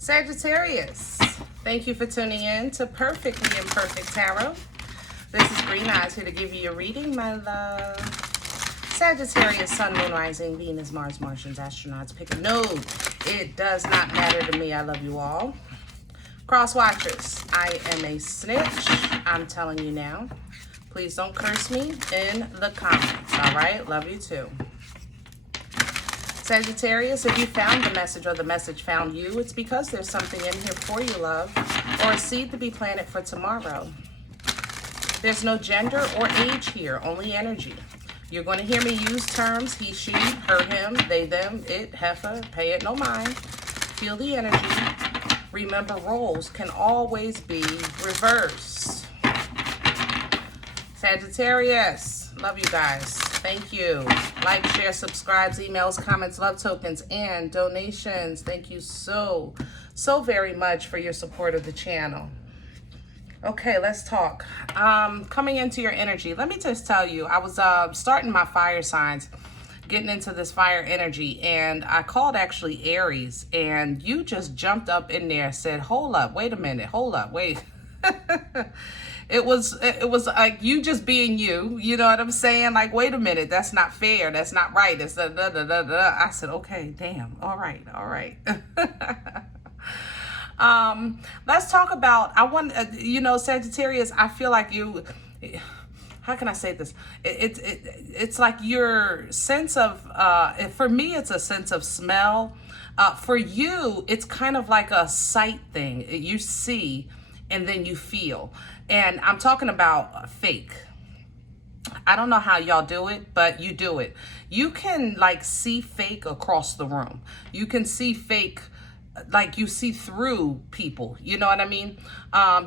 Sagittarius, thank you for tuning in to Perfectly Imperfect Tarot. This is Green Eyes here to give you your reading, my love. Sagittarius, Sun, Moon, Rising, Venus, Mars, Martians, astronauts, pick a node. It does not matter to me. I love you all. Cross watchers, I am a snitch. I'm telling you now. Please don't curse me in the comments, all right? Love you too. Sagittarius, if you found the message or the message found you, it's because there's something in here for you, love, or a seed to be planted for tomorrow. There's no gender or age here, only energy. You're going to hear me use terms he, she, her, him, they, them, it, heifer, pay it no mind. Feel the energy. Remember, roles can always be reversed. Sagittarius, love you guys. Thank you. Like, share, subscribes, emails, comments, love tokens, and donations. Thank you so very much for your support of the channel. Okay, let's talk. Coming into your energy, let me just tell you, I was starting my fire signs, getting into this fire energy, and I called actually Aries, and you just jumped up in there and said, hold up, wait a minute, hold up, wait. It was like you just being you, you know what I'm saying? Like, wait a minute, that's not fair, that's not right. It's I said, okay, damn, all right. Let's talk about, I want, you know, Sagittarius, I feel like you, how can I say this? It's like your sense of, for me, it's a sense of smell. For you, it's kind of like a sight thing. You see, and then you feel. And I'm talking about fake. I don't know how y'all do it, but you do it. You can like see fake across the room. You can see fake, like you see through people. You know what I mean?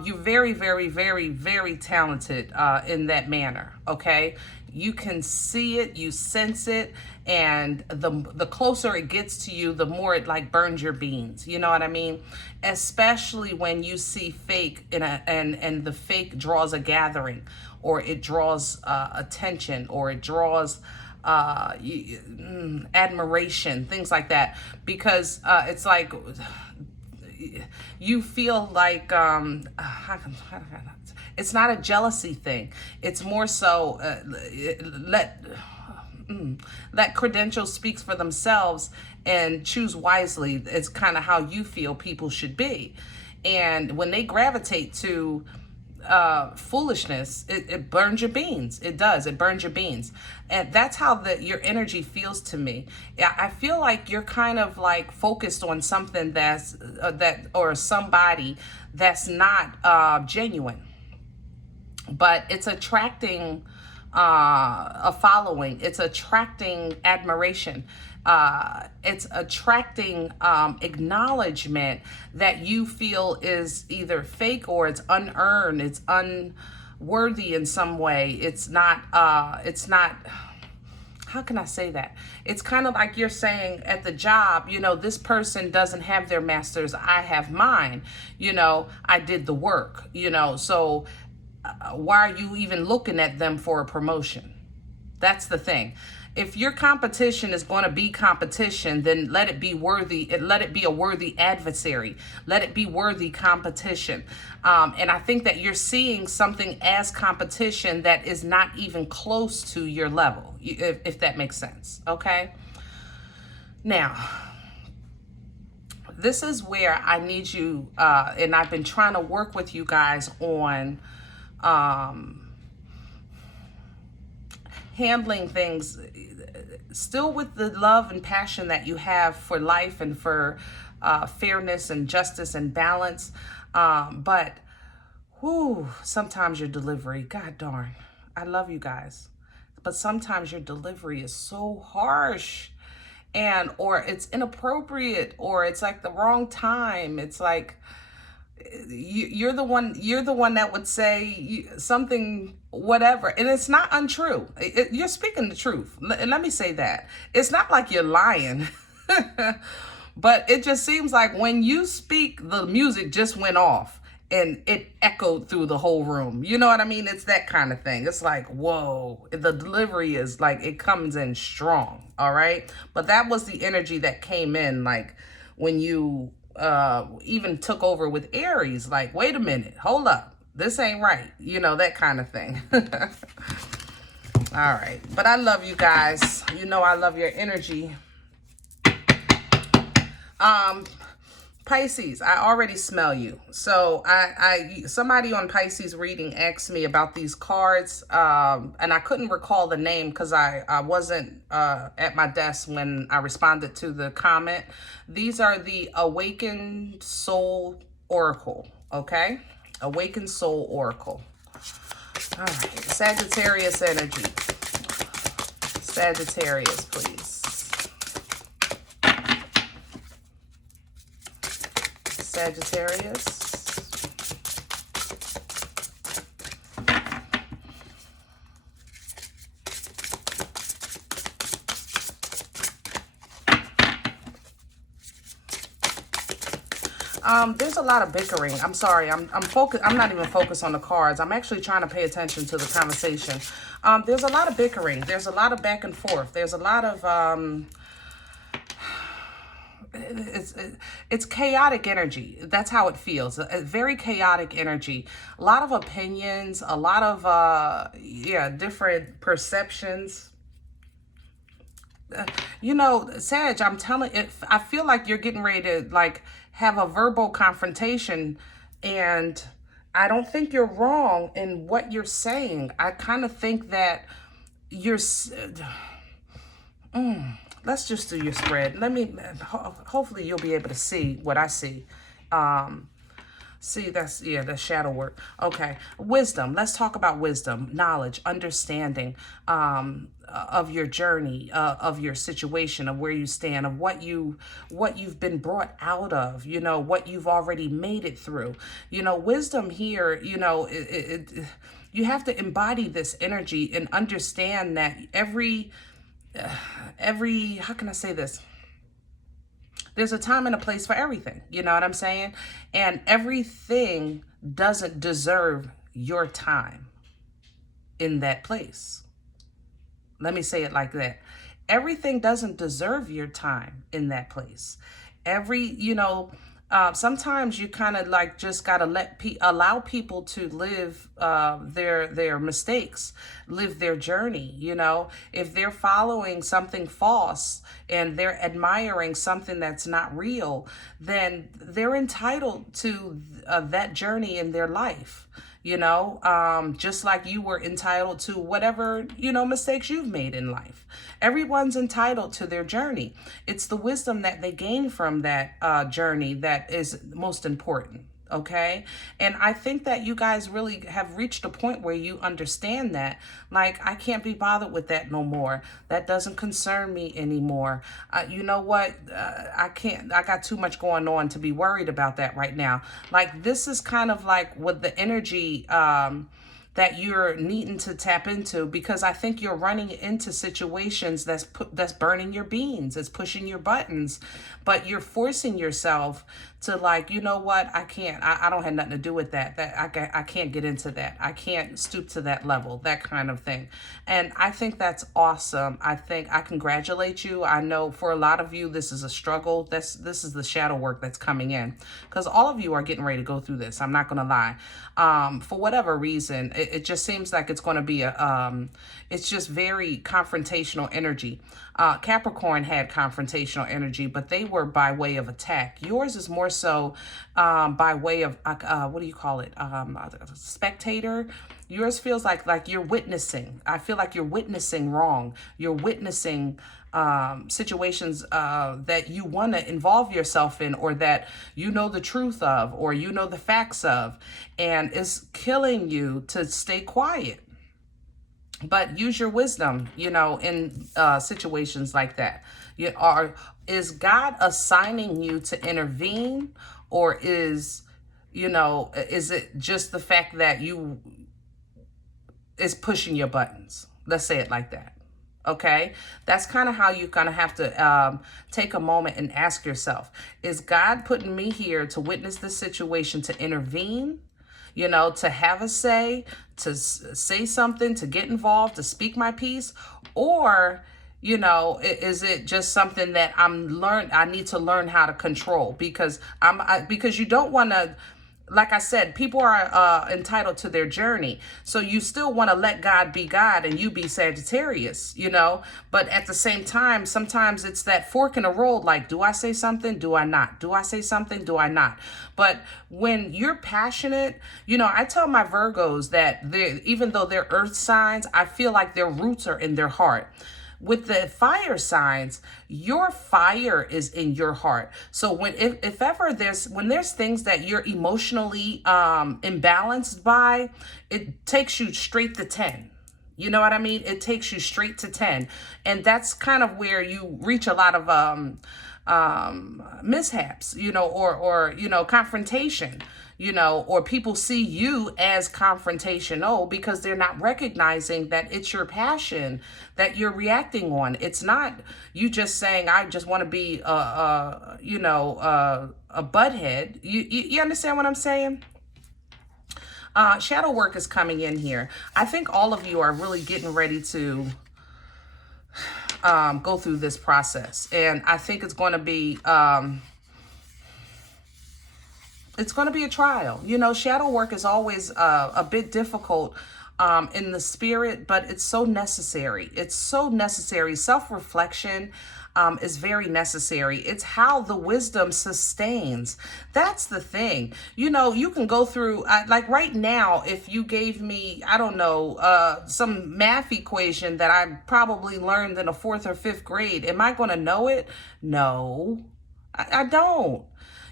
You're very, very, very, very talented in that manner, okay? You can see it, you sense it, and the closer it gets to you, the more it like burns your beans. You know what I mean? Especially when you see fake and the fake draws a gathering, or it draws attention, or it draws admiration, things like that, because it's like you feel like it's not a jealousy thing. It's more so let credentials speak for themselves and choose wisely. It's kind of how you feel people should be. And when they gravitate to foolishness, it burns your beans. It does. It burns your beans. And that's how your energy feels to me. I feel like you're kind of like focused on something that's or somebody that's not genuine, but it's attracting a following. It's attracting admiration. It's attracting acknowledgement that you feel is either fake or it's unearned, it's unworthy in some way. It's not, how can I say that? It's kind of like you're saying at the job, you know, this person doesn't have their master's, I have mine. You know, I did the work, you know, so why are you even looking at them for a promotion? That's the thing. If your competition is going to be competition, then let it be worthy. Let it be a worthy adversary. Let it be worthy competition. And I think that you're seeing something as competition that is not even close to your level, if that makes sense. Okay. Now, this is where I need you, and I've been trying to work with you guys on handling things still with the love and passion that you have for life and for fairness and justice and balance. But sometimes your delivery, God darn, I love you guys, but sometimes your delivery is so harsh, or it's inappropriate, or it's like the wrong time. It's like you're the one that would say something, whatever, and it's not untrue. You're speaking the truth, and let me say that it's not like you're lying. But it just seems like when you speak, the music just went off and it echoed through the whole room. You know what I mean? It's that kind of thing. It's like, whoa, the delivery is like, it comes in strong. All right. But that was the energy that came in, like when you even took over with Aries. Like, wait a minute, hold up, this ain't right, you know, that kind of thing. All right, but I love you guys. You know I love your energy. Pisces, I already smell you. So somebody on Pisces reading asked me about these cards, and I couldn't recall the name because I wasn't at my desk when I responded to the comment. These are the Awakened Soul Oracle, okay? Awakened Soul Oracle. All right, Sagittarius energy. Sagittarius, please. Sagittarius. There's a lot of bickering. I'm sorry. I'm focused. I'm not even focused on the cards. I'm actually trying to pay attention to the conversation. There's a lot of bickering. There's a lot of back and forth. There's a lot of it's chaotic energy. That's how it feels. A very chaotic energy. A lot of opinions, a lot of different perceptions. You know, Sag, I'm telling it, I feel like you're getting ready to like have a verbal confrontation, and I don't think you're wrong in what you're saying. I kind of think that you're let's just do your spread. Let me, hopefully you'll be able to see what I see. See, that's shadow work. Okay, wisdom. Let's talk about wisdom, knowledge, understanding of your journey, of your situation, of where you stand, of what you've been brought out of, you know, what you've already made it through. You know, wisdom here, you know, you have to embody this energy and understand that every, how can I say this? There's a time and a place for everything. You know what I'm saying? And everything doesn't deserve your time in that place. Let me say it like that. Everything doesn't deserve your time in that place. Sometimes you kind of like just got to allow people to live their mistakes, live their journey. You know, if they're following something false and they're admiring something that's not real, then they're entitled to that journey in their life. You know, just like you were entitled to whatever, you know, mistakes you've made in life. Everyone's entitled to their journey. It's the wisdom that they gain from that journey that is most important. Okay. And I think that you guys really have reached a point where you understand that, like, I can't be bothered with that no more. That doesn't concern me anymore. You know what? I got too much going on to be worried about that right now. Like, this is kind of like what the energy, that you're needing to tap into, because I think you're running into situations that's burning your beans, it's pushing your buttons, but you're forcing yourself to, like, you know what, I can't, I don't have nothing to do with that. I can't get into that. I can't stoop to that level, that kind of thing. And I think that's awesome. I congratulate you. I know for a lot of you, this is a struggle. This is the shadow work that's coming in, because all of you are getting ready to go through this. I'm not going to lie. For whatever reason, it just seems like it's going to be it's just very confrontational energy. Capricorn had confrontational energy, but they were by way of attack. Yours is more so by way of, what do you call it? Spectator. Yours feels like you're witnessing. I feel like you're witnessing wrong. You're witnessing situations that you want to involve yourself in, or that you know the truth of, or you know the facts of, and it's killing you to stay quiet. But use your wisdom, you know, in situations like that. Is God assigning you to intervene, or is it just the fact that you is pushing your buttons? Let's say it like that. Okay, that's kind of how you're going to have to take a moment and ask yourself, is God putting me here to witness this situation, to intervene, you know, to have a say, to say something, to get involved, to speak my piece? Or You know, is it just something that I need to learn how to control? Because because you don't want to, like I said, people are entitled to their journey. So you still want to let God be God and you be Sagittarius, you know? But at the same time, sometimes it's that fork in the road, like, do I say something? Do I not? Do I say something? Do I not? But when you're passionate, you know, I tell my Virgos that even though they're earth signs, I feel like their roots are in their heart. With the fire signs, your fire is in your heart. So if ever when there's things that you're emotionally imbalanced by, it takes you straight to 10. You know what I mean? It takes you straight to 10. And that's kind of where you reach a lot of mishaps, you know, or you know, confrontation, you know, or people see you as confrontational because they're not recognizing that it's your passion that you're reacting on. It's not you just saying, I just want to be you know, a butthead. You understand what I'm saying? Shadow work is coming in here. I think all of you are really getting ready to go through this process. And I think it's going to be a trial. You know, shadow work is always a bit difficult in the spirit, but it's so necessary. It's so necessary. Self-reflection is very necessary. It's how the wisdom sustains. That's the thing. You know, you can go through, like right now, if you gave me, I don't know, some math equation that I probably learned in the 4th or 5th grade, am I going to know it? No, I don't.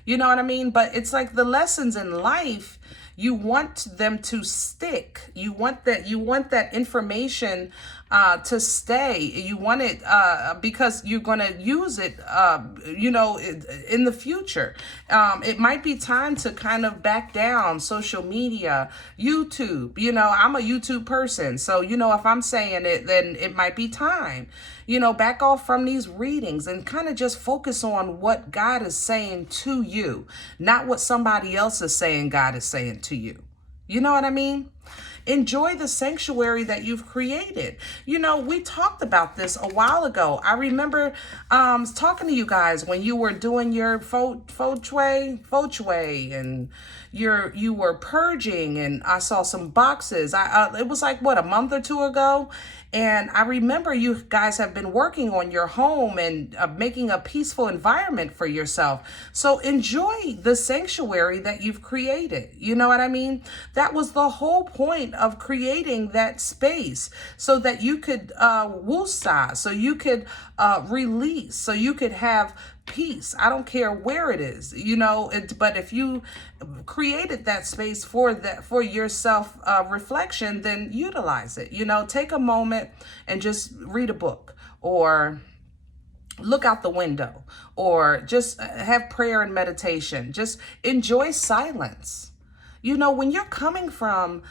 You know what I mean? But it's like the lessons in life, you want them to stick. You want that information to stay. You want it because you're going to use it, you know, in the future. It might be time to kind of back down social media, YouTube. You know, I'm a YouTube person. So, you know, if I'm saying it, then it might be time. You know, back off from these readings and kind of just focus on what God is saying to you, not what somebody else is saying God is saying to you. You know what I mean? Enjoy the sanctuary that you've created. You know, we talked about this a while ago. I remember talking to you guys when you were doing your feng shui, and you were purging, and I saw some boxes. It was like, what, a month or 2 ago? And I remember you guys have been working on your home and making a peaceful environment for yourself. So enjoy the sanctuary that you've created. You know what I mean? That was the whole point of creating that space, so that you could woosah, so you could release, so you could have peace. I don't care where it is, you know, but if you created that space for your self reflection, then utilize it. You know, take a moment and just read a book, or look out the window, or just have prayer and meditation. Just enjoy silence. You know, when you're coming from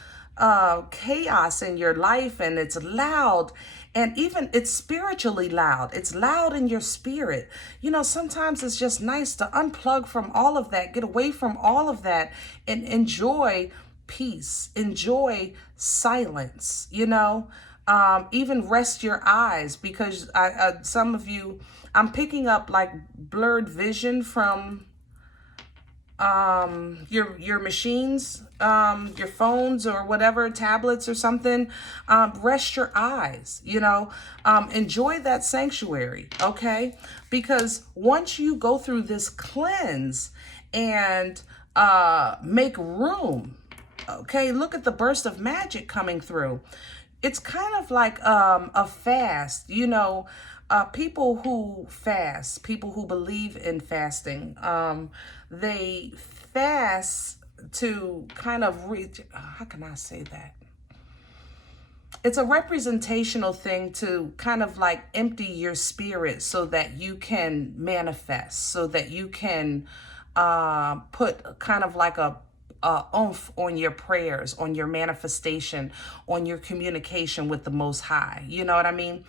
chaos in your life and it's loud, and even it's spiritually loud, it's loud in your spirit, you know, sometimes it's just nice to unplug from all of that, get away from all of that, and enjoy peace, enjoy silence, you know. Even rest your eyes, because some of you, I'm picking up like blurred vision from your machines, your phones or whatever, tablets or something. Rest your eyes, you know, enjoy that sanctuary. Okay. Because once you go through this cleanse and, make room, okay, look at the burst of magic coming through. It's kind of like, a fast, you know. People who fast, people who believe in fasting, they fast to kind of reach, how can I say that? It's a representational thing to kind of like empty your spirit so that you can manifest, so that you can put kind of like a oomph on your prayers, on your manifestation, on your communication with the Most High. You know what I mean?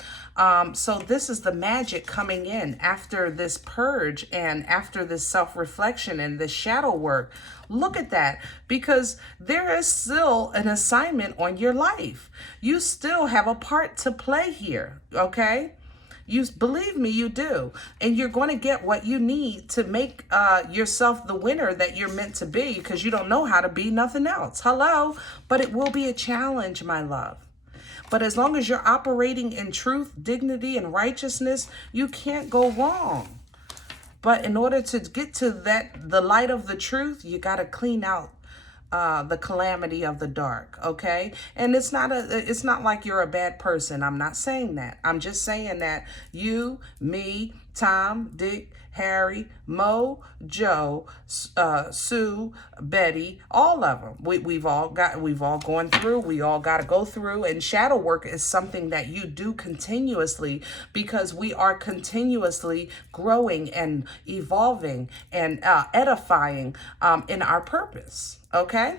So this is the magic coming in after this purge and after this self-reflection and this shadow work. Look at that, because there is still an assignment on your life. You still have a part to play here, okay? You believe me, you do. And you're going to get what you need to make yourself the winner that you're meant to be, because you don't know how to be nothing else. Hello? But it will be a challenge, my love. But as long as you're operating in truth, dignity, and righteousness, you can't go wrong. But in order to get to the light of the truth, you got to clean out the calamity of the dark, okay? And it's not like you're a bad person. I'm not saying that. I'm just saying that you, me, Tom, Dick, Harry, Mo, Joe, Sue, Betty, all of them. We've all gone through. We all got to go through. And shadow work is something that you do continuously, because we are continuously growing and evolving and edifying in our purpose. Okay?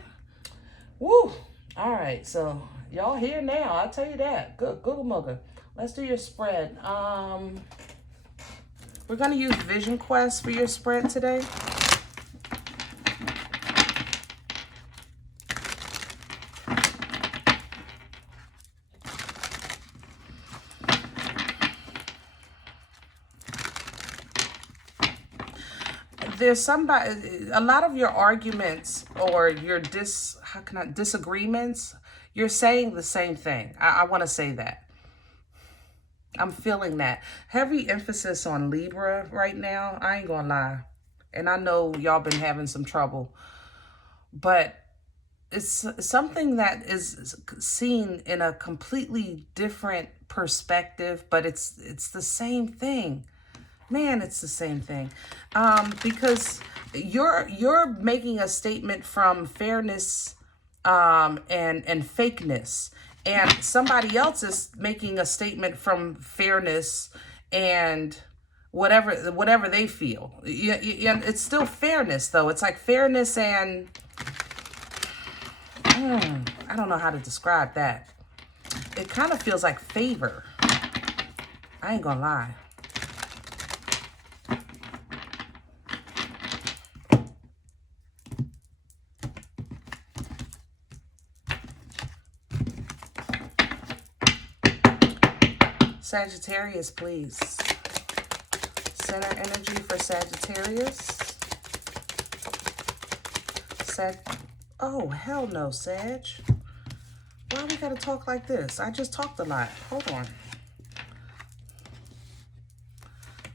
Woo! All right, so y'all here now. I'll tell you that. Good, Google Mugger. Let's do your spread. We're going to use Vision Quest for your spread today. There's a lot of your arguments or your disagreements, you're saying the same thing. I want to say that. I'm feeling that. Heavy emphasis on Libra right now. I ain't gonna lie. And I know y'all been having some trouble. But it's something that is seen in a completely different perspective, but it's the same thing. Man, it's the same thing. Because you're making a statement from fairness and fakeness. And somebody else is making a statement from fairness and whatever they feel. It's still fairness, though. It's like fairness and I don't know how to describe that. It kind of feels like favor. I ain't gonna lie. Sagittarius, please. Center energy for Sagittarius. Oh, hell no, Sag. Why we gotta talk like this? I just talked a lot. Hold on.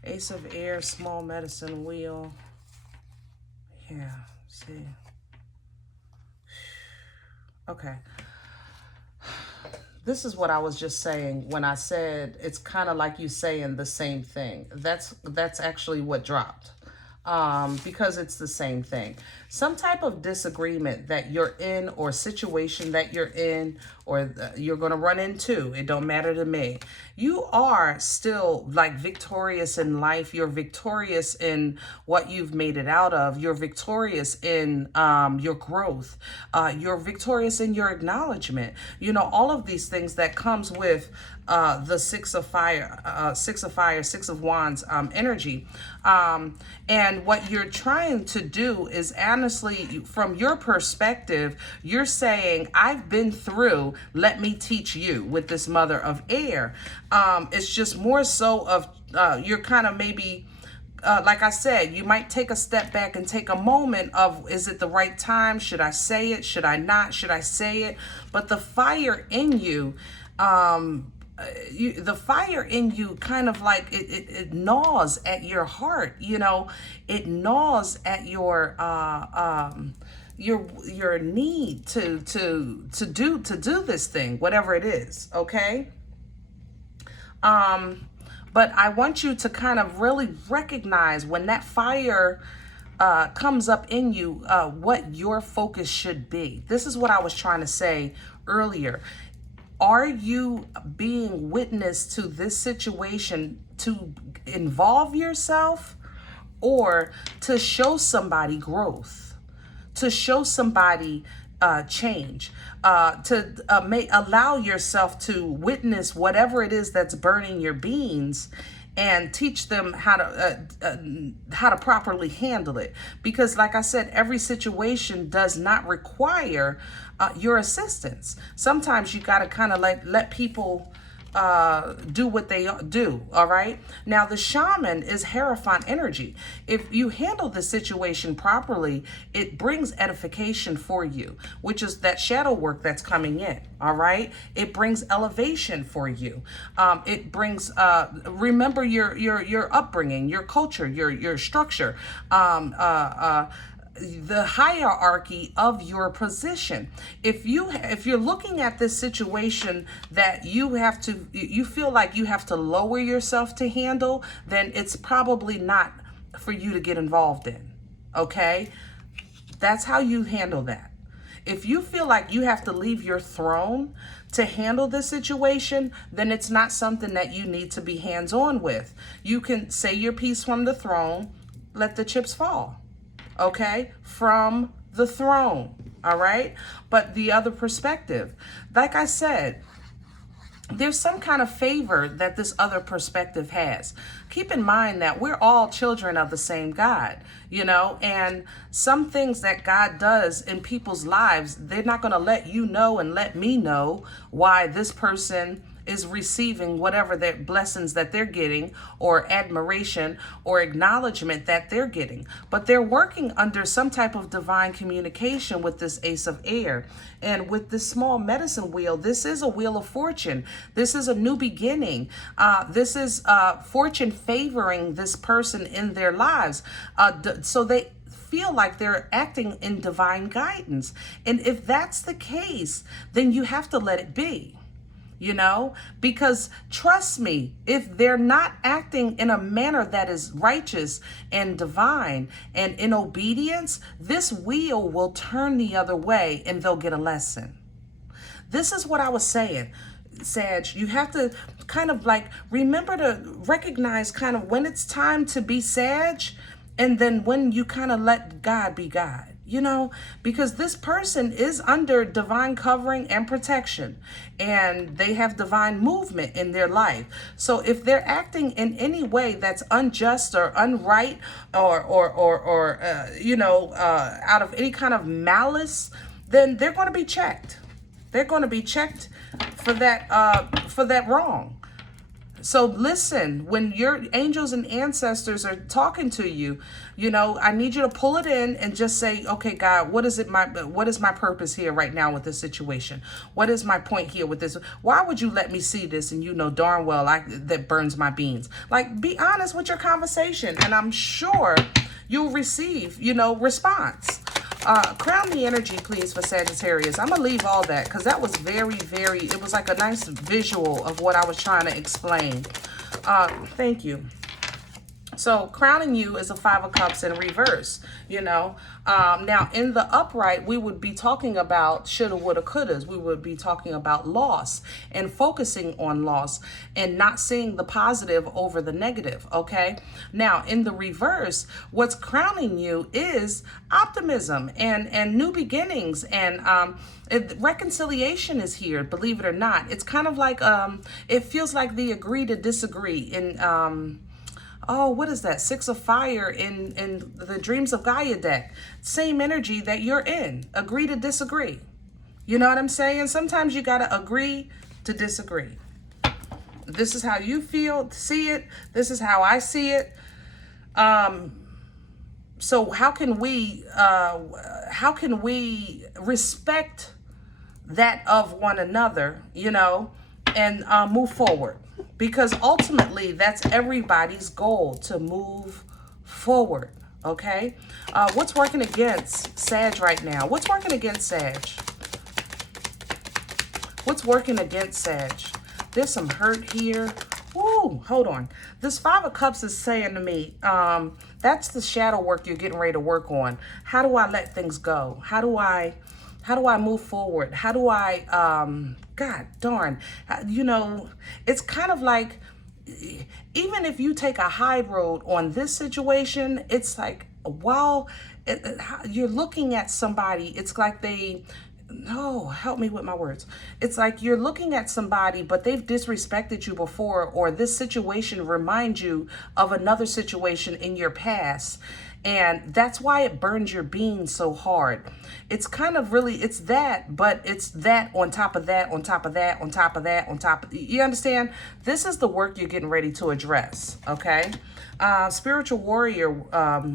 Ace of Air, small medicine wheel. Yeah, see. Okay. This is what I was just saying when I said it's kind of like you saying the same thing. That's actually what dropped. Because it's the same thing. Some type of disagreement that you're in, or situation that you're in, or you're going to run into, it don't matter to me. You are still like victorious in life. You're victorious in what you've made it out of. You're victorious in your growth. You're victorious in your acknowledgement. You know, all of these things that comes with the Six of Wands energy. And what you're trying to do is, honestly, from your perspective, you're saying, I've been through, let me teach you, with this Mother of Air. It's just more so of, you're kind of maybe, like I said, you might take a step back and take a moment of, is it the right time? Should I say it? Should I not? Should I say it? But the fire in you, the fire in you kind of like it gnaws at your heart, you know. It gnaws at your need to do this thing, whatever it is, okay? But I want you to kind of really recognize when that fire comes up in you, what your focus should be. This is what I was trying to say earlier. Are you being witness to this situation to involve yourself, or to show somebody growth, to show somebody change, to allow yourself to witness whatever it is that's burning your beans, and teach them how to properly handle it? Because like I said, every situation does not require your assistance. Sometimes you got to kind of let people do what they do. All right. Now the shaman is Hierophant energy. If you handle the situation properly, it brings edification for you, which is that shadow work that's coming in. All right. It brings elevation for you. It brings, remember your upbringing, your culture, your structure, the hierarchy of your position. If you're looking at this situation that you feel like you have to lower yourself to handle, then it's probably not for you to get involved in. Okay? That's how you handle that. If you feel like you have to leave your throne to handle this situation, then it's not something that you need to be hands-on with. You can say your piece from the throne, let the chips fall. Okay, from the throne. All right. But the other perspective, like I said, there's some kind of favor that this other perspective has. Keep in mind that we're all children of the same God, you know, and some things that God does in people's lives, they're not going to let you know and let me know why this person is receiving whatever their blessings that they're getting, or admiration or acknowledgement that they're getting. But they're working under some type of divine communication with this Ace of Air. And with this small medicine wheel, this is a wheel of fortune. This is a new beginning. This is fortune favoring this person in their lives. So they feel like they're acting in divine guidance. And if that's the case, then you have to let it be. You know, because trust me, if they're not acting in a manner that is righteous and divine and in obedience, this wheel will turn the other way and they'll get a lesson. This is what I was saying, Sag. You have to kind of like remember to recognize kind of when it's time to be Sag, and then when you kind of let God be God. You know, because this person is under divine covering and protection, and they have divine movement in their life. So if they're acting in any way that's unjust or unright, or out of any kind of malice, then they're going to be checked. They're going to be checked for that wrong. So listen, when your angels and ancestors are talking to you, you know, I need you to pull it in and just say, okay, God, what is my purpose here right now with this situation? What is my point here with this? Why would you let me see this? And you know darn well that burns my beans. Like, be honest with your conversation, and I'm sure you'll receive, response. Crown the energy, please, for Sagittarius. I'm going to leave all that because that was it was like a nice visual of what I was trying to explain. Thank you. So crowning you is a 5 of Cups in reverse, Now, in the upright, we would be talking about shoulda, woulda, couldas. We would be talking about loss and focusing on loss and not seeing the positive over the negative, okay? Now, in the reverse, what's crowning you is optimism and new beginnings, and reconciliation is here, believe it or not. It's kind of like, it feels like the agree to disagree in, oh, what is that? 6 of Fire in the Dreams of Gaia deck. Same energy that you're in. Agree to disagree. You know what I'm saying? Sometimes you got to agree to disagree. This is how you see it. This is how I see it. So how can we respect that of one another, and move forward? Because ultimately, that's everybody's goal, to move forward, okay? What's working against Sag right now? What's working against Sag? What's working against Sag? There's some hurt here. Woo, hold on. This 5 of Cups is saying to me, that's the shadow work you're getting ready to work on. How do I let things go? How do I move forward? How do I, God darn, it's kind of like, even if you take a high road on this situation, it's like, while you're looking at somebody, it's like help me with my words. It's like you're looking at somebody, but they've disrespected you before, or this situation reminds you of another situation in your past. And that's why it burns your beans so hard. It's kind of really, it's that, but it's that on top of that, on top of that, on top of that, on top of, you understand? This is the work you're getting ready to address, okay? Spiritual warrior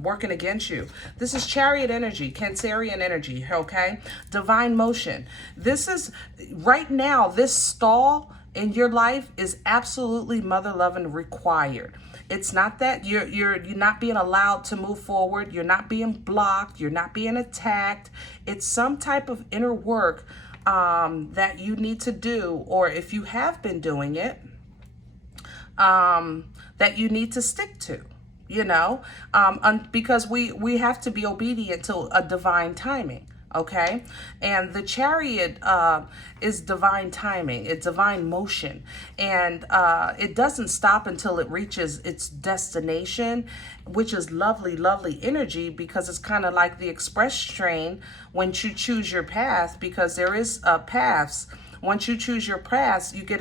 working against you. This is chariot energy, Cancerian energy, okay? Divine motion. This is, right now, this stall in your life is absolutely mother loving required. It's not that you're not being allowed to move forward. You're not being blocked. You're not being attacked. It's some type of inner work that you need to do, or if you have been doing it, that you need to stick to, you know, because we have to be obedient to a divine timing. Okay. And the chariot is divine timing. It's divine motion. And it doesn't stop until it reaches its destination, which is lovely, lovely energy, because it's kind of like the express train when you choose your path, because there is paths. Once you choose your path, you get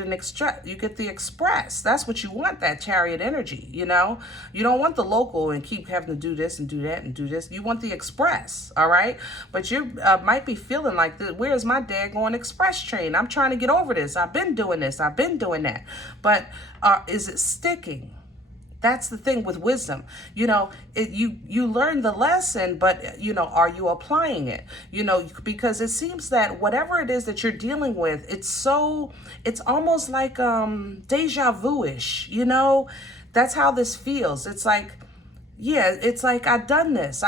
the express. That's what you want, that chariot energy, you know? You don't want the local and keep having to do this and do that and do this. You want the express, all right? But you might be feeling like, where's my daggone express train? I'm trying to get over this. I've been doing this. I've been doing that. But is it sticking? That's the thing with wisdom. You know, you learn the lesson, but, you know, are you applying it? You know, because it seems that whatever it is that you're dealing with, it's almost like deja vu-ish, you know? That's how this feels. It's like, yeah, it's like I've done this.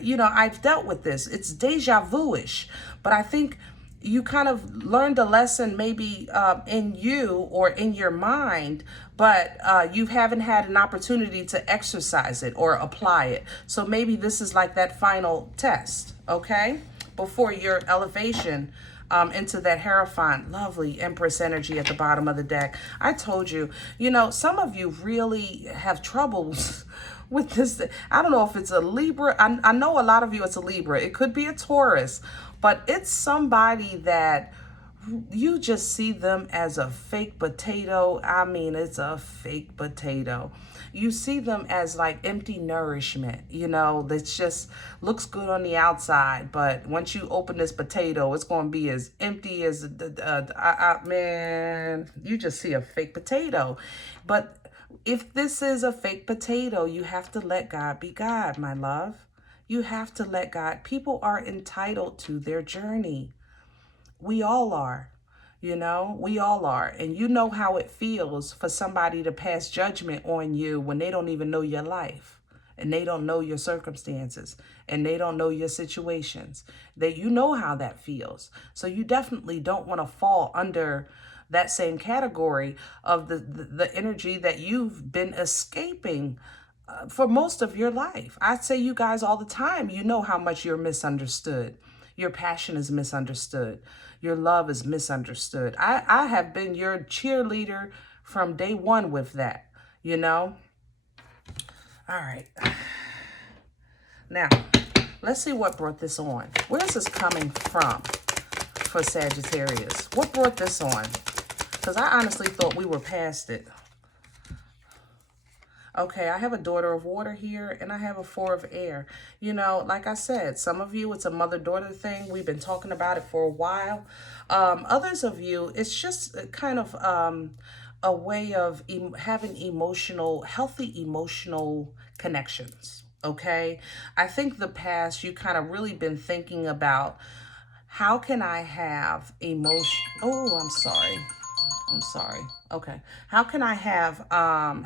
You know, I've dealt with this. It's deja vu-ish. But I think you kind of learned a lesson maybe in you or in your mind, but you haven't had an opportunity to exercise it or apply it. So maybe this is like that final test, okay? Before your elevation into that Hierophant, lovely Empress energy at the bottom of the deck. I told you, you know, some of you really have troubles with this. I don't know if it's a Libra. I know a lot of you it's a Libra. It could be a Taurus, but it's somebody that you just see them as a fake potato. I mean, it's a fake potato. You see them as like empty nourishment, you know, that just looks good on the outside. But once you open this potato, it's going to be as empty as, man, you just see a fake potato. But if this is a fake potato, you have to let God be God, my love. You have to let God. People are entitled to their journey. We all are, you know, we all are. And you know how it feels for somebody to pass judgment on you when they don't even know your life, and they don't know your circumstances, and they don't know your situations. You know how that feels. So you definitely don't want to fall under that same category of the energy that you've been escaping for most of your life. I say you guys all the time, you know how much you're misunderstood. Your passion is misunderstood. Your love is misunderstood. I have been your cheerleader from day one with that, you know? All right. Now, let's see what brought this on. Where is this coming from for Sagittarius? What brought this on? Because I honestly thought we were past it. Okay, I have a Daughter of Water here, and I have a Four of Air. You know, like I said, some of you, it's a mother-daughter thing. We've been talking about it for a while. Others of you, it's just kind of a way of having healthy emotional connections, okay? I think the past, you kind of really been thinking about, how can I have I'm sorry. Okay. How can I have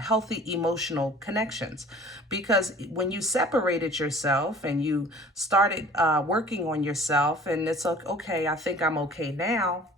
healthy emotional connections? Because when you separated yourself and you started working on yourself, and it's like, okay, I think I'm okay now,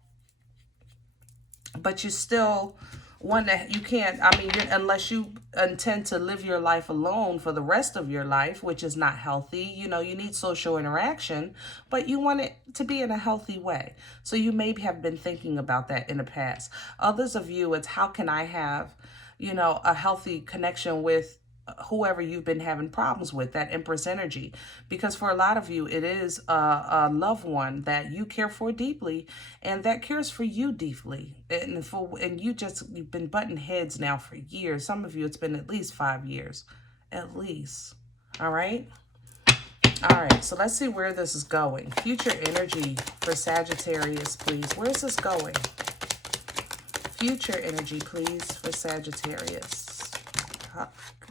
but you still you can't, I mean, unless you intend to live your life alone for the rest of your life, which is not healthy. You know, you need social interaction, but you want it to be in a healthy way. So you maybe have been thinking about that in the past. Others of you, it's how can I have, you know, a healthy connection with whoever you've been having problems with, that Empress energy. Because for a lot of you, it is a loved one that you care for deeply and that cares for you deeply. And you've been butting heads now for years. Some of you, it's been at least 5 years, at least. All right. All right, so let's see where this is going. Future energy for Sagittarius, please. Where's this going? Future energy, please, for Sagittarius.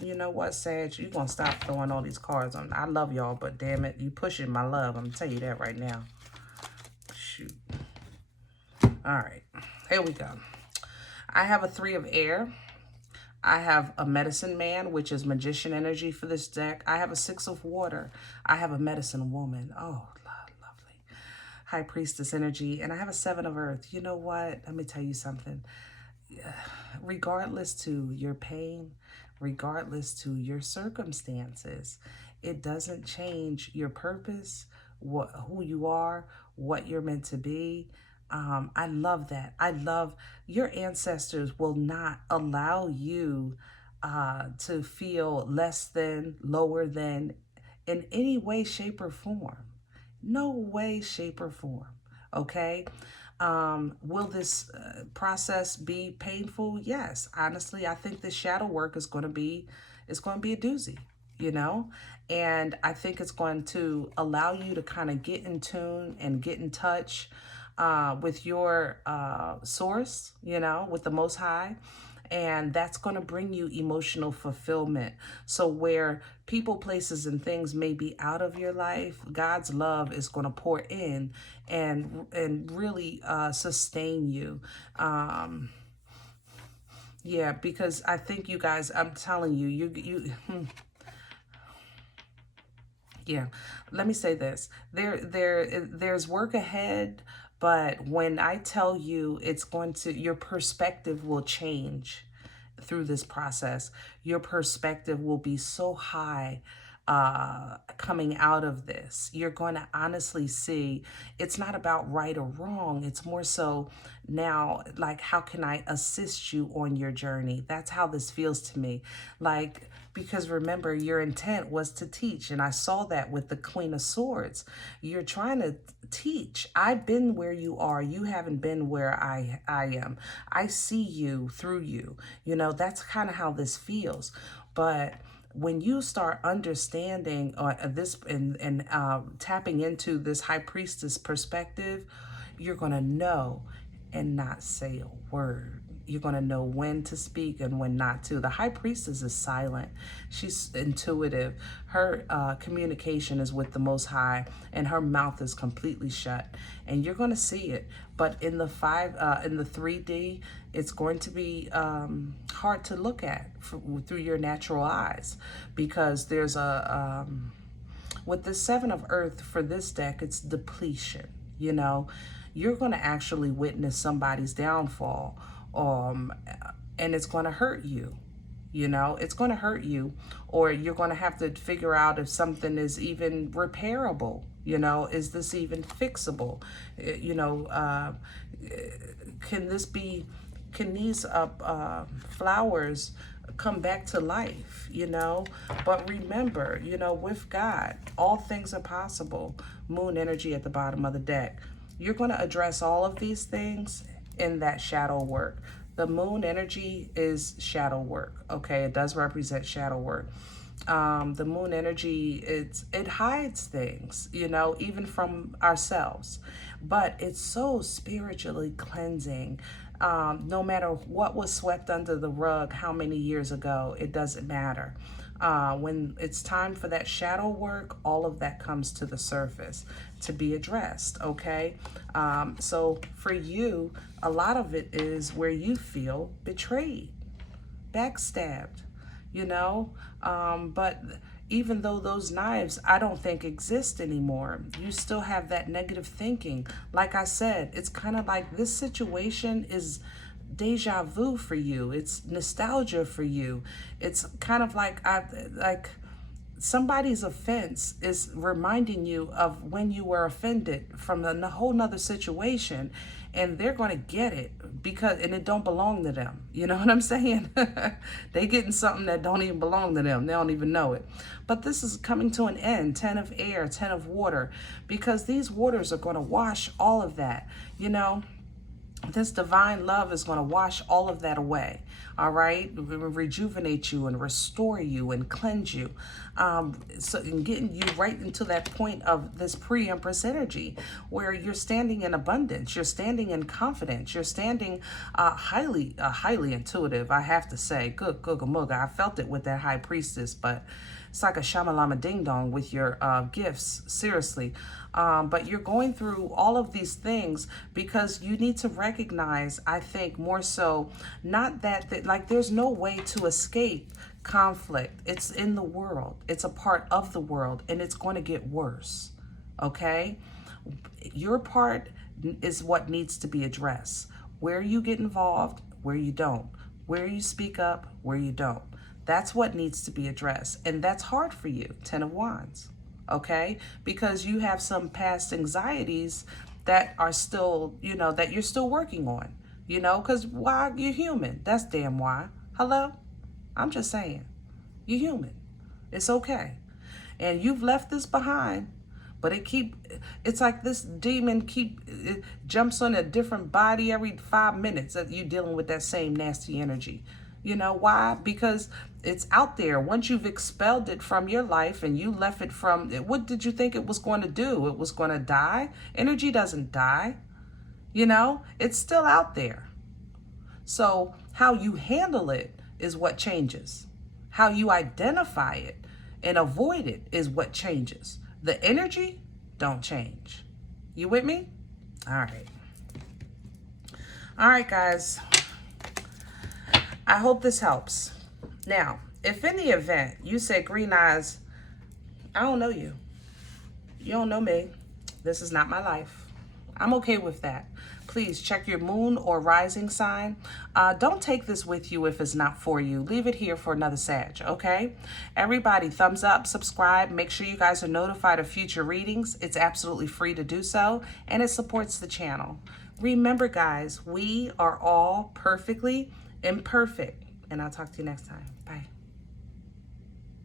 You know what, Sag? You're going to stop throwing all these cards on. I love y'all, but damn it, you pushing my love. I'm going to tell you that right now. Shoot. All right, here we go. I have a 3 of air. I have a medicine man, which is magician energy for this deck. I have a 6 of water. I have a medicine woman. Oh, lovely. High priestess energy. And I have a 7 of earth. You know what? Let me tell you something. Regardless to your pain, regardless to your circumstances, it doesn't change your purpose, who you are, what you're meant to be. I love that. I love your ancestors will not allow you to feel less than, lower than, in any way, shape, or form. No way, shape, or form. Okay? Will this process be painful? Yes. Honestly, I think the shadow work is going to be a doozy, you know? And I think it's going to allow you to kind of get in tune and get in touch with your source, you know, with the Most High. And that's going to bring you emotional fulfillment. So where people, places, and things may be out of your life, God's love is going to pour in and really sustain you. Yeah, because I think you guys, I'm telling you, yeah, let me say this. There's work ahead. But when I tell you your perspective will change through this process. Your perspective will be so high coming out of this. You're going to honestly see it's not about right or wrong. It's more so now, like, how can I assist you on your journey? That's how this feels to me. Like, because remember, your intent was to teach. And I saw that with the Queen of Swords. You're trying to teach. I've been where you are. You haven't been where I am. I see you through you. You know, that's kind of how this feels. But when you start understanding this and tapping into this high priestess perspective, you're going to know and not say a word. You're going to know when to speak and when not to. The high priestess is silent. She's intuitive. Her communication is with the Most High, and her mouth is completely shut. And you're going to see it. But in the 3D, it's going to be hard to look at through your natural eyes, because there's with the 7 of earth for this deck, it's depletion. You know, you're going to actually witness somebody's downfall. And it's going to hurt you, you know, it's going to hurt you, or you're going to have to figure out if something is even repairable, you know, is this even fixable, you know, can these flowers come back to life, you know? But remember, you know, with God, all things are possible. Moon energy at the bottom of the deck. You're going to address all of these things in that shadow work. The moon energy is shadow work. Okay, it does represent shadow work. The moon energy, it hides things, you know, even from ourselves, but it's so spiritually cleansing. No matter what was swept under the rug how many years ago, it doesn't matter. When it's time for that shadow work, all of that comes to the surface to be addressed, okay? So for you, a lot of it is where you feel betrayed, backstabbed, you know? But even though those knives, I don't think exist anymore, you still have that negative thinking. Like I said, it's kind of like this situation is deja vu for you. It's nostalgia for you. It's kind of like somebody's offense is reminding you of when you were offended from a whole nother situation, and they're going to get it and it don't belong to them. You know what I'm saying? They getting something that don't even belong to them. They don't even know it. But this is coming to an end. 10 of air, 10 of water, because these waters are going to wash all of that, you know. this divine love is going to wash all of that away. All right, rejuvenate you and restore you and cleanse you, so in getting you right into that point of this pre-empress energy where you're standing in abundance, you're standing in confidence, you're standing highly intuitive. I have to say, good muga. I felt it with that high priestess, but it's like a shamalama ding dong with your gifts, seriously. But you're going through all of these things because you need to recognize, I think, more so, not that like there's no way to escape conflict. It's in the world. It's a part of the world, and it's going to get worse. Okay? Your part is what needs to be addressed. Where you get involved, where you don't. Where you speak up, where you don't. That's what needs to be addressed. And that's hard for you, 10 of Wands. Okay? Because you have some past anxieties that are still, that you're still working on, because why? You're human. That's damn why. Hello? I'm just saying. You're human. It's okay. And you've left this behind, but it's like this demon it jumps on a different body every 5 minutes that you're dealing with that same nasty energy. You know why? Because it's out there. Once you've expelled it from your life and you left it from, what did you think it was going to do? It was going to die? Energy doesn't die. It's still out there. So how you handle it is what changes. How you identify it and avoid it is what changes. The energy don't change. You with me? All right. All right, guys. I hope this helps. Now, if in the event you said, Green Eyes, I don't know you. You don't know me. This is not my life. I'm okay with that. Please check your moon or rising sign. Don't take this with you if it's not for you. Leave it here for another Sag, okay? Everybody, thumbs up, subscribe. Make sure you guys are notified of future readings. It's absolutely free to do so, and it supports the channel. Remember, guys, we are all perfectly imperfect, and I'll talk to you next time.